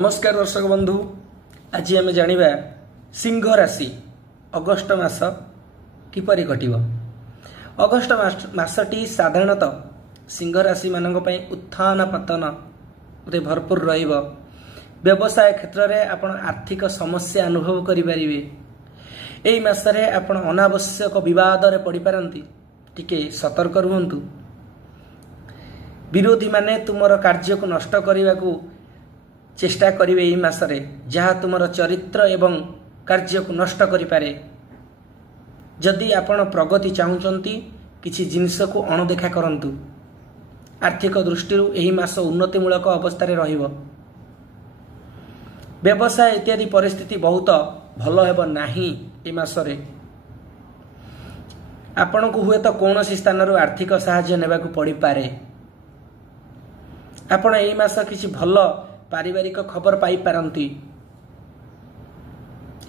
नमस्कार दर्शक बंधु, आज आम जाना सिंह राशि अगस्ट मास किपरि कटिब। अगस्ट मासटी साधारणतः सिंह राशि मान उत्थान पतन रे भरपूर रहिब। व्यवसाय क्षेत्र में आपण आर्थिक समस्या अनुभव करें। यही मासरे आपण अनावश्यक विवाद रे पड़ी पारंती, टिके सतर्क रुहंतु। विरोधी माने तुमर कार्य को नष्ट करने को चेष्टा करिवे। एही मासरे जहाँ तुमर चरित्र एवं कार्य को नष्ट करिपारे। जदि आपण प्रगति चाहूचंती किछि जिनिस को अणदेखा करंतु। आर्थिक दृष्टि एही मास उन्नतिमूलक अवस्था रे रहिबो। व्यवसाय इत्यादि परिस्थिति बहुत भल हेबो नाही। ए मासरे आपण को हुए तो कौनसी स्थान रो आर्थिक सहायता नेबा को पड़ी पारे। आपण एही मास किछि भल पारिवारिक खबर पाई पारंती।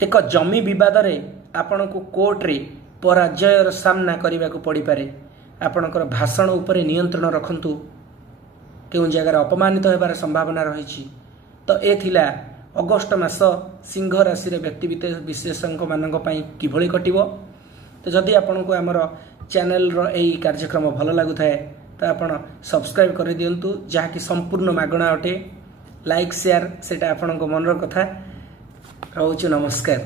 एक जमी विवाद रे आपण को कोर्ट रे पराजयर सामना करने को पड़ी पारे। आपणकर भाषण उपरे नियंत्रण रखंतु। केउ जगह अपमानित होबार संभावना रही। तो ए थिला अगस्ट मास सिंह राशि रे व्यक्ति विशेषज्ञ मानक पई किभଳି कटिबो। तो जदि आपण को हमर चैनल रो एई कार्यक्रम भल लागुथाय तो आपण सब्सक्राइब कर दियंतु, जहा कि संपूर्ण मागणा अटे। लाइक शेयर सेटा आपन को मनर कथा। कहूछु नमस्कार।